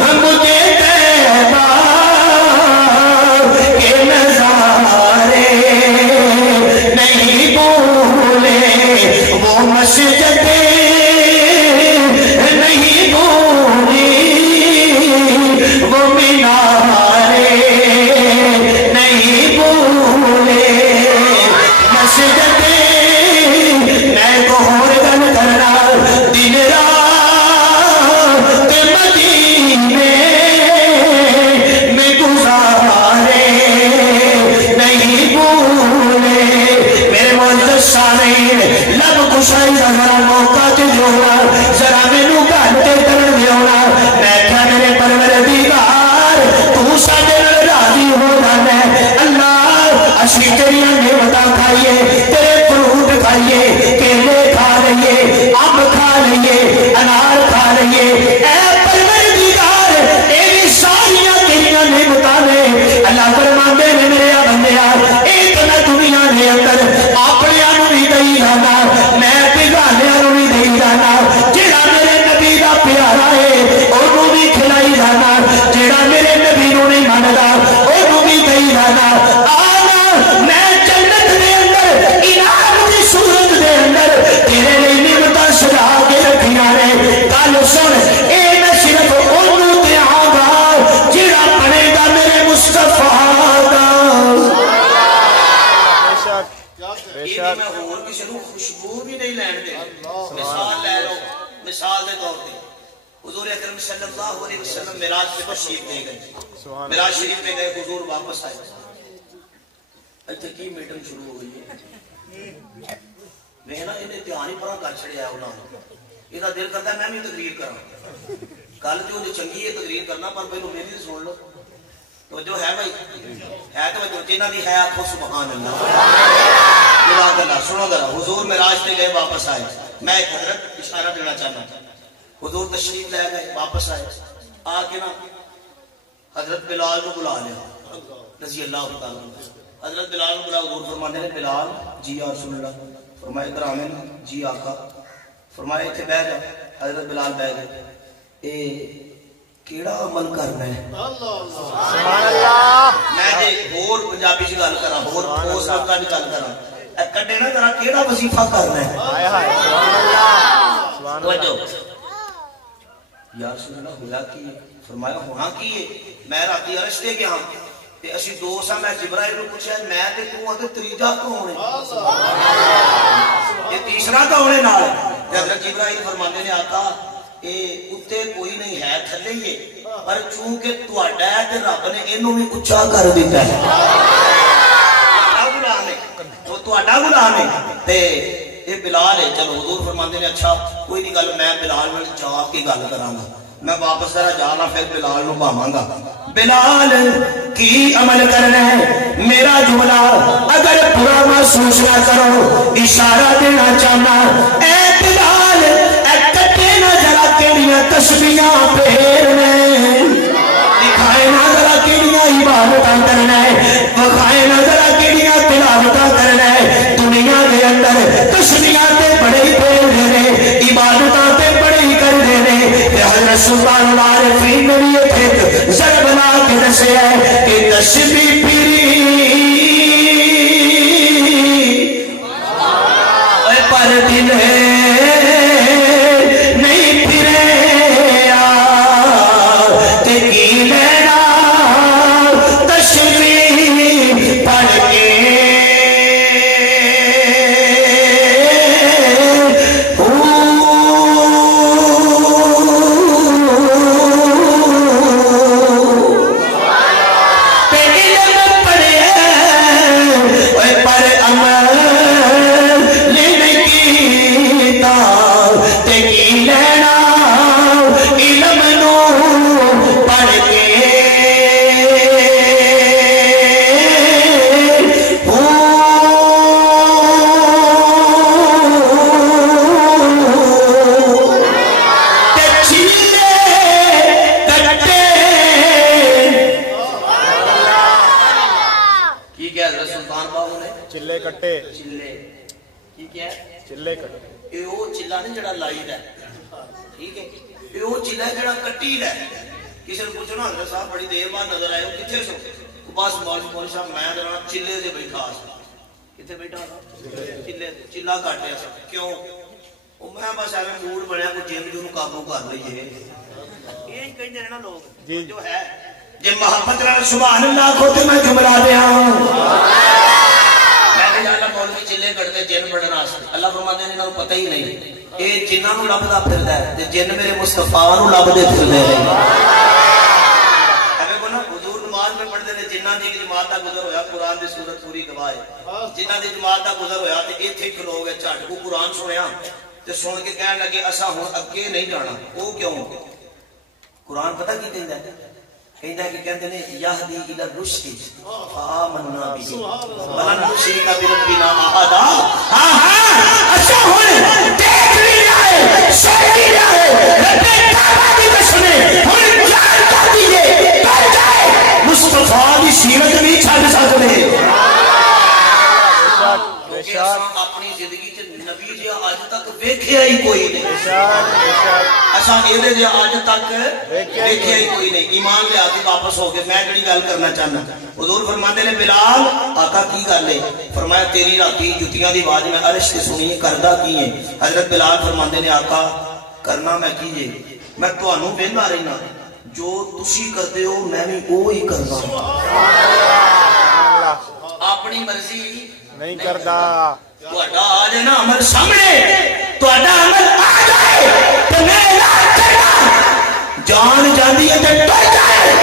ہم تیرا کے نظارے نہیں بھولے وہ مسجد نہیں بھولے کھائیے کیلے کھا لئیے اب کھا لئیے انار کھا لئیے اے پروردگار تیری ساریاں تیریاں نعمتاں نے اللہ فرماندے نے میرے بندیا ایک نہ دنیا دے اندر اپنیاں نوں بھی دئی جانا میں بگانیاں نوں بھی دئی جانا جڑا میرے نبی دا پیارا ہے اونوں بھی کھلائی جانا جڑا میرے نبی نوں نہیں مندا اونوں بھی دئی جانا آنا میں جنت دے اندر انعام دی صورت دے اندر تیرے لیے نعمتاں سجا کے رکھیاں نے گل سن اے میں صرف اونوں دیاں گا جڑا بنے گا میرے مصطفیٰ دا میں اور کسی کو خوشبو بھی نہیں لین دے مثال لے لو مثال دے طور پہ حضور اکرم صلی اللہ علیہ وسلم معراج پہ تشریف لے گئے معراج شریف میں گئے حضور واپس آئے اچھا کی میٹنگ شروع ہو گئی ہے میں نا انہیں دھیان ہی پڑا کر چھڑیا انہوں نے یہ دل کرتا ہے میں بھی تقریر کروں گل جو چنگی ہے تقریر کرنا پر پہلو میری سن لو توجہ ہے بھائی ہے توجہ جنہ دی ہے آخو سبحان اللہ سنو ذرا حضور معراج پہ گئے واپس آئے میں ایک حضرت اشارہ دینا چاہنا حضور تشریف لے گئے واپس آئے آ کے نا حضرت بلال کو بلا لیا رضی اللہ تعالیٰ حضرت بلال کو بلا حضور فرمانے نے بلال جی یا رسول اللہ فرمائے کرامن جی آقا فرمائے اتنے بہ جا حضرت بلال بہ گئے اے کیڑا عمل کرنا ہے سبحان اللہ میں جی اور پنجابی سے گل کراں اور پوسٹ کا بھی گل کراں اے کڈے نا ذرا کیڑا وظیفہ کرنا ہے ہائے ہائے سبحان اللہ سبحان اللہ یا رسول اللہ ہوا کی فرمایا ہونا کی ہے میں راتی عرش تے گیا تے اسی دو سا میں جبرائیل کو پوچھا میں تے تو تے تیجا کون ہے یہ تیسرا کون ہے نال حضرت جبرائیل فرماندے نے آقا اے اتے کوئی نہیں ہے تھلے ہی پر چونکہ تہاڈا ہے تے رب نے اینوں بھی اونچا کر دیتا ہے تہاڈا غلام ہے تے اے بلال ہے چلو حضور فرماندے نے اچھا کوئی نہیں گل میں بلال نال جا کے گل کراں گا میں واپس ذرا جانا پھر بلال نو پاواں گا بلال کی عمل کرنا ہے میرا جملہ اگر برا محسوس نہ کرو اشارہ دینا چاہنا اے بلال اے کٹے نہ ذرا کیڑیاں تسبیحاں پھیرنے دکھائے نہ ذرا کیڑیاں عبادتاں کرنا ہے دکھائے نہ ذرا کیڑیاں تلاوتاں کرنا ہے دنیا دے اندر تسبیحاں تے بڑے ہی پھیرنے نے عبادتاں تے بڑے ہی کرنے نے حضرت سلطان العارفین نے بھی ایک ضرب لا کے دسے ہے کہ تسبیح پیری پر دل نہیں پھرے تے کی لینا تسبیح پڑھ کے سبحان اللہ کو تے میں جملہ دیا میں کہ اللہ مولوی چلے کٹتے جن بڑھنا اللہ فرماتے ہیں انہوں پتہ ہی نہیں اے جنہاں نوں لبدا پھردا ہے تے جن میرے مصطفیٰ نوں لبدے پھردے نے اے کو نا حضور نماز میں پڑھدے نے جنہاں دی جماعت دا گزر ہویا قرآن دی سورت پوری گواہ ہے جنہاں دی جماعت دا گزر ہویا تے ایتھے کھلو گئے جھٹ کو قرآن سنیا تے سن کے کہن لگے اساں ہن اگے نہیں جانا او کیوں قرآن پتہ کی کہندا ہے کہندا کہ کہندے نے یہدی الی الرشد آمنا به ولن نشرک بربنا احد. ہاں ہاں اچھا ہن دیکھ لیا ہے سن لیا ہے رب کعبہ دی قسم ہن جان کر دیے کر جائے مصطفیٰ دی سیرت نہیں چھڈ سکدے. اپنی زندگی چ نبی جی اج تک ویکھیا ہی کوئی نہیں. اچھا یہ جی اج تک ویکھیا ہی کوئی نہیں. ایمان لے آ کے واپس ہو کے میں جڑی گل کرنا چاہنا حضور فرماتے نے بلال آقا کی گل ہے؟ فرمایا تیری راتی جتیاں دی آواز میں عرش سے سنی کردا کی ہے؟ حضرت بلال فرماتے نے آقا کرنا میں کی جے میں تانوں ویلا رہنا جو تسی کردے ہو میں بھی وہی کردا اپنی مرضی نہیں کردا. تہاڈا آ جائے نا عمل سامنے تہاڈا عمل آ جائے تے میں اعلان کرنا جان جاندی ہے تے ٹر جائے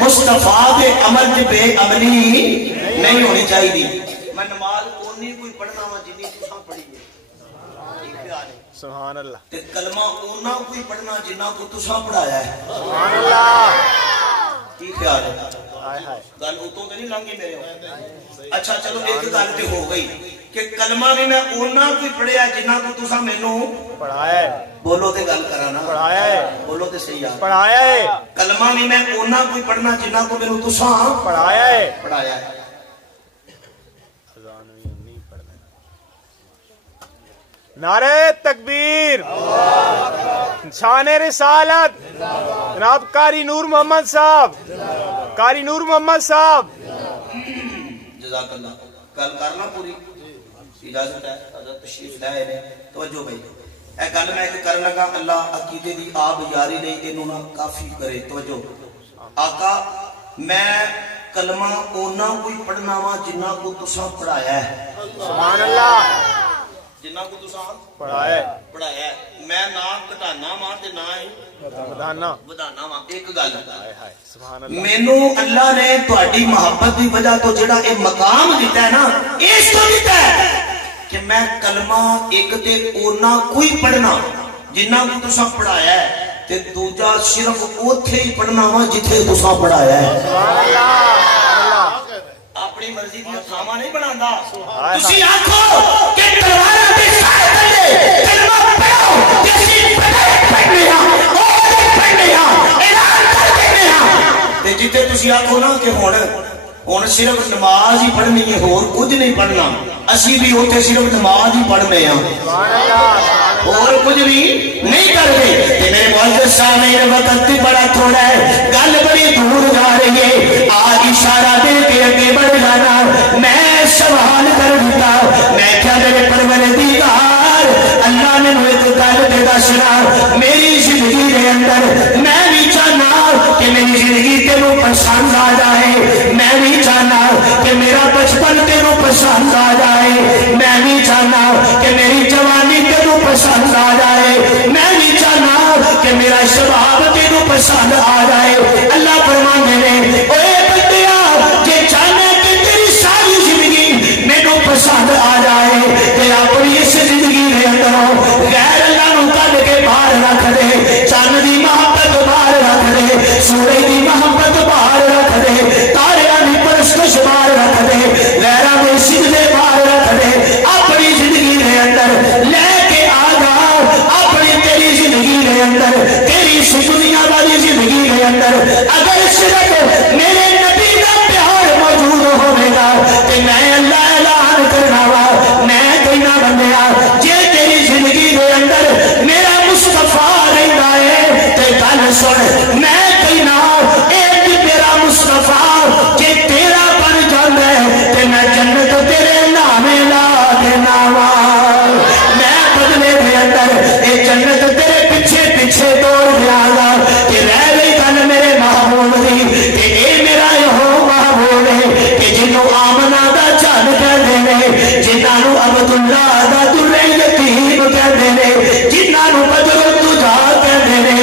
مصطفیٰ دے عمل تے بے عملی نہیں ہونی چاہیے. میں نماز اونی کوئی پڑھنا وا جنی تساں پڑھی ہے سبحان اللہ تے کلمہ اونا کوئی پڑھنا جنہ کو تساں پڑھایا ہے سبحان اللہ. کی خیال ہے گل اتوں تے نہیں لنگی میرے. اچھا چلو ایک گل تے ہو گئی کہ کلمہ بھی میں اونا کوئی پڑھیا جنہ کو تساں مینوں پڑھایا ہے. بولو تے گل کرا نا پڑھایا ہے. بولو تے صحیح ہے پڑھایا ہے. کلمہ بھی میں اونا کوئی پڑھنا جنہ کو مینوں تساں پڑھایا ہے پڑھایا ہے. نعرہ تکبیر شان رسالت جناب قاری نور محمد صاحب قاری نور محمد صاحب جزاک اللہ. گل کرنا پوری اجازت ہے حضرت تشریف لائے نے توجہ بھائی اے گل میں ایک کرن لگا اللہ عقیدے دی آب یاری لئی اینوں نہ کافی کرے. توجہ آقا میں کلمہ اونا کوئی پڑھنا وا جنہ کو تساں پڑھایا ہے سبحان اللہ جنہ کو تساں پڑھایا ہے. میں نہ گھٹانا وا تے نہ ہی ودانا وا. ایک گل سبحان اللہ مینوں اللہ نے تہاڈی محبت دی وجہ تو جڑا اے مقام دیتا ہے نا اس تو دیتا ہے کہ میں کلمہ ایک تے اونا کوئی پڑھنا جنہ کو تساں پڑھایا ہے تے دوجا صرف اوتھے ہی پڑھنا وا جتھے تساں پڑھایا ہے سبحان اللہ. اپنی مرضی دی تھاواں نہیں بناندا. تسی آکھو کہ تلوار دے سائے تلے کلمہ پڑھو جسی پڑھنے ہاں اور پڑھنے ہاں اعلان کر دینے ہاں تے جتے تسی آکھو نا کہ ہن صرف نماز ہی پڑھنی ہے ہور کچھ نہیں پڑھنا اسی بھی اوتھے صرف نماز ہی پڑھنے ہاں سبحان اللہ اور کچھ بھی نہیں کرتے. میرے معزز سامعین وقت بڑا تھوڑا ہے گل بڑی دور جا رہی ہے. آج اشارہ دے کے آگے بڑھ جانا میں سوال کر دیتا میں کیا میرے پروردگار اللہ نے مجھے تو گل دے دسنا میری زندگی کے اندر میں بھی چاہنا کہ میری زندگی تینوں پسند آ جائے. میں بھی چاہنا کہ میرا بچپن تینوں پسند آ جائے. میں بھی چاہنا کہ میری جوانی تینوں پسند آ جائے. میں بھی چاہنا کہ میرا شباب تینوں پسند آ جائے. اللہ فرمانے نے اوے بندیا جے چاہنا کہ تیری ساری زندگی مینوں پسند آ جائے تے اپنی اس زندگی دے اندر غیر اللہ نوں کڈ کے باہر رکھ دے. چاند دی محبت باہر رکھ دے سورج دی محبت باہر رکھ دے تاریاں دی پرستش باہر رکھ دے غیراں دے سجدے باہر رکھ دے. اپنی زندگی دے اندر لے کے آ جا اپنی تیری زندگی دے اندر تیری اس دنیا والی زندگی دے اندر اگر صرف میرے نبی کا پیار موجود ہوے گا تے میں اللہ اعلان کرنا وا میں کہنا بندیا جے تیری زندگی دے اندر میرا مصطفیٰ رہندا ہے تے گل سن میں کہنا اے میرا مصطفیٰ جے تیرا بن جاندا ہے تے میں جنت تیرے نام لا دینا وا. میں بدلے دے اندر اے جنت تیرے پیچھے پیچھے دوڑ جاواں گا کہ رہ گئی گل میرے محبوب دی کہ اے میرا یہو محبوب ہے کہ جنوں آمنہ دا چن کہندے نے جنہاں نوں عبداللہ دا در یتیم کہندے نے جنہاں نوں بدر الدجا کہندے نے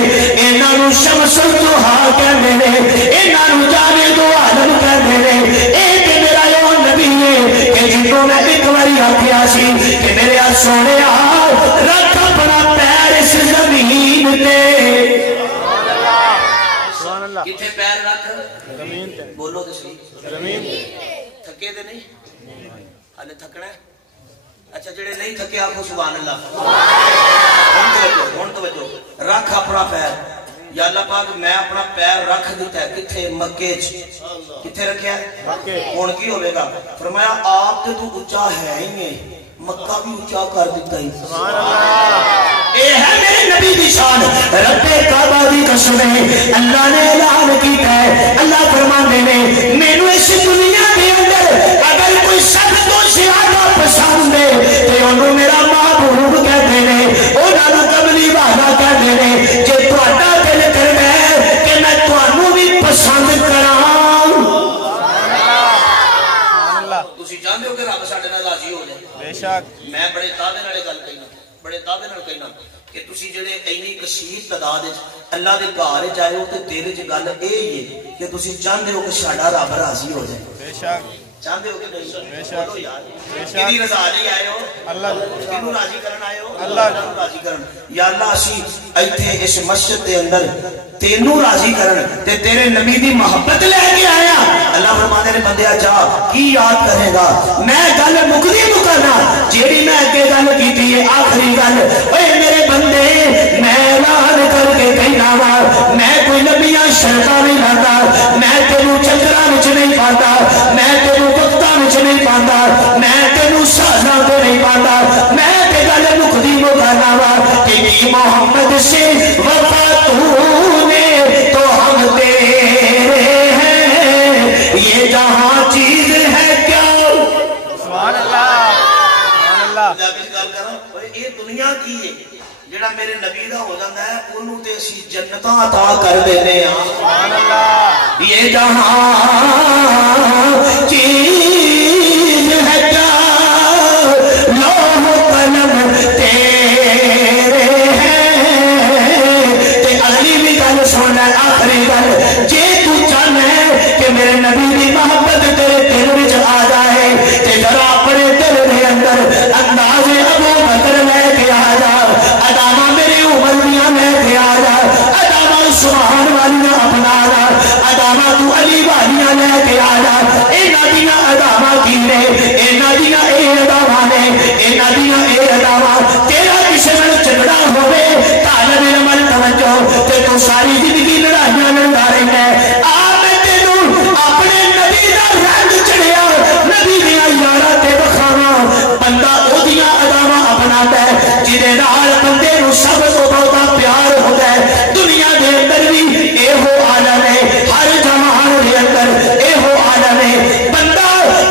انہاں نوں شمس الضحیٰ کہندے نے انہاں نوں جامع عالم کہندے نے. اے تے میرا یو نبی ہے کہ جنوں میں ایک واری آکھیا سی کہ میرے سونیا رکھ اپنا پیر اس زمین تے کتنے پیر رکھ زمین تے بولو تو صحیح زمین تے تھکے دے نہیں ہلے تھکنا ہے اچھا جڑے نہیں تھکے آخو سبحان اللہ ہن توجہ رکھ اپنا پیر یا اللہ پاک میں اپنا پیر رکھ دیتا ہے کتنے مکے کتنے رکھیا ہے ہن کی ہوئے گا فرمایا آپ تے تو اونچا ہے ہی نہیں مکہ بھی اونچا کر دیتا ہی سبحان اللہ اے ہے میرے نبی دی شان رب کعبہ دی قسم ہے اللہ نے اعلان کیتا ہے اللہ فرماندے نے مینوں اس دنیا دے اندر اگر کوئی سب تو زیادہ پسند ہے تے اونوں میرا محبوب کہتے ہیں انہاں نوں قبلی والا کہتے ہیں جے تہاڈا دل کردا ہے کہ میں تانوں بھی پسند کراں تسی چاہندے ہو کہ رب ساڈے نال راضی ہو جائے بے شک میں بڑے دعوے نال گل کہنا بڑے دعوے نال کہنا کہ تسی جڑے اینی کثیر تعداد وچ اللہ دے گھر وچ آئے ہو تے تیرے وچ گل اے ہی ہے کہ تسی چاہندے ہو کہ ساڈا رب راضی ہو جائے بے شک چاہندے ہو کہ نہیں بے شک بولو یار کدی رضا نہیں آئے ہو اللہ کینوں راضی کرن آئے ہو اللہ راضی کرن یا اللہ اسی ایتھے اس مسجد دے اندر تینوں راضی کرن تے تیرے نبی دی محبت لے کے آیا اللہ فرماندے نے بندیا جا کی یاد کرے گا میں گل مکدی مکرنا جیڑی میں اگے گل کیتی ہے آخری گل اے میرے بندے میں اعلان کر کے کہنا وا میں کوئی نبیاں شرطاں نہیں لاتا میں تینوں چکراں وچ نہیں پاندا میں تینوں وقتاں وچ نہیں پاندا میں تینوں سازاں تے نہیں پاندا میں تے گل مکدی مکرنا وا کہ محمد سے وفا تو نے تو ہم تیرے ہیں یہ جہاں چیز ہے کیا سبحان اللہ سبحان اللہ یہ دنیا کی ہے جڑا میرے نبی دا ہو جاتا ہے انہوں تے اسی جنتاں عطا کر دینے ہیں سبحان اللہ یہ جہاں چیز ہے کیا لوح قلم تیرے ہیں تے اگلی بھی گل سن آخری گل جے تو چاہنا ہے کہ میرے نبی دی محبت تیرے دل وچ آ جائے تے ذرا اپنے دل دے اندر انداز ابو بکر لے کے آ جا اداواں میری عمر دیاں لے کے آ جا اداواں سبحان والیاں اپنا جا اداواں تو علی والیاں لے کے آ جا انہاں دیاں اداواں کی نے انہاں دیاں اے اداواں نے انہاں دیاں اے اداواں تیرا کسے نال جھگڑا ہوے طالب علم توجہ تے تو ساری زندگی لڑائیاں لڑدا رہنا ہے آ میں تینوں اپنے نبی دا رنگ چڑھیا نبی دیاں یاراں تے بخاواں بندہ اودیاں اداواں اپناتا ہے جدے نال بندے نوں سب تو بہت پیار ہوندا ہے دنیا دے اندر بھی ایہو عالم ہے ہر جہان دے اندر ایہو عالم ہے بندہ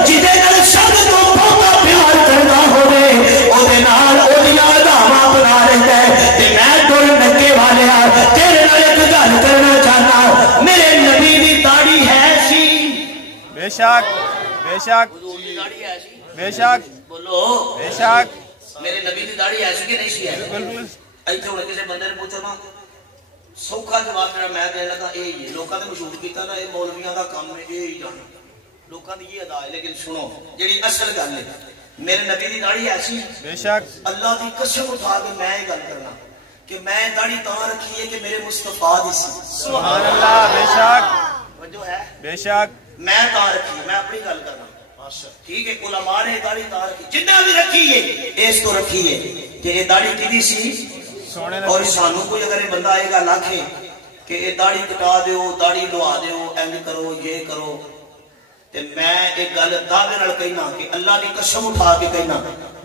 جدے نال سب تو بہت پیار کردا ہوے اودے نال اودیاں اداواں بنا لیندا ہے تے میں ٹر نکے والیا تیرے نال ایک گل کرنا چاہنا میرے نبی دی داڑھی ہے سی بے شک بے شک حضور دی داڑھی ہے سی بے شک بولو بے شک میرے نبی دی داڑھی ہے سی کہ نہیں سی ہے بالکل ایتھے ہن کسے بندے نے پوچھو نا سوکھا جواب میرا میں دینے لگا اے ہی لوکاں نے مشہور کیتا نا اے مولویاں دا کام ہے اے ہی جان لوکاں دی یہ ادا ہے لیکن سنو جڑی اصل گل ہے میرے نبی دی داڑھی ایسی بے شک اللہ دی قسم اٹھا کے میں یہ گل کرنا کہ میں داڑھی تاں رکھی ہے کہ میرے مصطفیٰ دی سی سبحان اللہ بے شک جو ہے بے شک میں تاں رکھی میں اپنی گل کرنا ٹھیک ہے علماء نے داڑھی تاں رکھی جنہ بھی رکھی ہے اس تو رکھی ہے کہ یہ داڑھی کدی سی سونے اور سانو کوئی اگر یہ بندہ آئے گا لاکھے کہ یہ داڑھی کٹا دیو داڑھی لوا دیو اینج کرو یہ کرو تے میں ایک گل دعوے نال کہنا کہ اللہ دی قسم اٹھا کے کہنا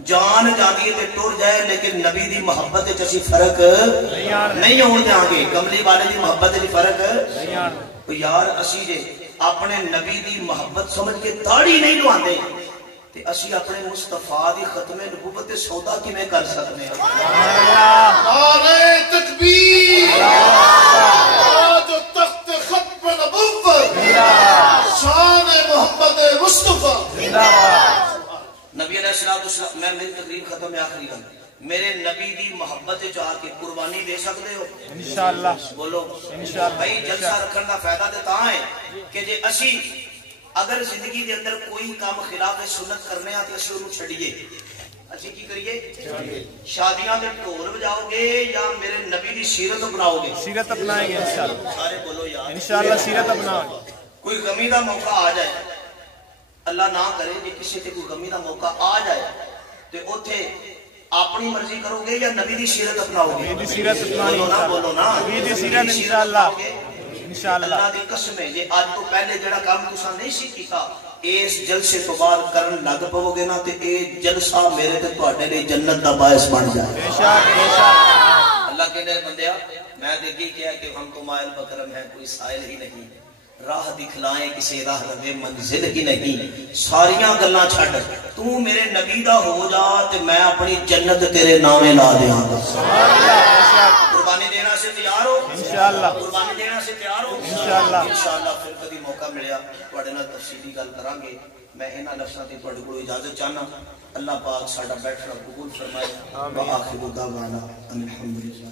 جان جاندی ہے تے ٹر جائے لیکن نبی دی محبت وچ اسی فرق نہیں ہون دیاں گے کملی والے دی محبت وچ فرق نہیں آن یار اسی جے اپنے نبی دی محبت سمجھ کے داڑھی نہیں لواندے تے اسی اپنے مصطفیٰ دی ختم نبوت تے سودا کیویں کر سکتے ہیں سبحان اللہ نعرہ تکبیر آج تخت ختم نبوت شان محمد مصطفیٰ زندہ باد نبی علیہ السلام میں میری تقریر ختم ہے آخری گل میرے نبی دی محبت چاہ کے قربانی دے سکتے ہو انشاءاللہ بولو انشاءاللہ بھائی جلسہ رکھن دا فائدہ تے تاں ہے کہ جے اسی اگر زندگی دے اندر کوئی کام خلاف سنت کرنے آ تے اسی اونوں چھڈیے اچھی کی کریے شادیاں دے ڈھول بجاؤ گے یا میرے نبی دی سیرت اپناؤ گے؟ سیرت اپنائیں گے انشاءاللہ. سارے بولو یار انشاءاللہ سیرت اپنائیں گے. کوئی غمی دا موقع آ جائے اللہ نہ کرے جی کسی تے کوئی غمی دا موقع آ جائے تے اوتھے اپنی مرضی کرو گے یا نبی دی سیرت اپناؤ گے؟ نبی دی سیرت اپنانی بولو نا نبی دی سیرت انشاءاللہ. انشاءاللہ اللہ دی قسم ہے جی آج تو پہلے جڑا کام تساں نہیں سی کیتا اس جلسے تو بعد کرن لگ پو گے نا تے اے جلسہ میرے تے تواڈے لئی جنت دا باعث بن جائے. بے شک بے شک. اللہ کہنے بندیا میں دیکھی کیا کہ ہم تو مائل بکرم ہیں کوئی سائل ہی نہیں راہ دکھلائیں کسی راہ روے منزل ہی نہیں ساریاں گلاں چھڈ تو میرے نبی دا ہو جا تے میں اپنی جنت تیرے نامے لا دیاں گا. سبحان اللہ. بے شک. قربانی دینا سے تیار ہو انشاءاللہ. قربانی دینا سے تیار ہو انشاءاللہ. انشاءاللہ. پھر کبھی موقع ملیا تواڈے نال تفصیلی گل کران گے. میں انہاں لفظاں تے تواڈے کول اجازت چاہنا. اللہ پاک ساڈا بیٹھنا قبول فرمائے. وآخر دعوانا الحمدللہ.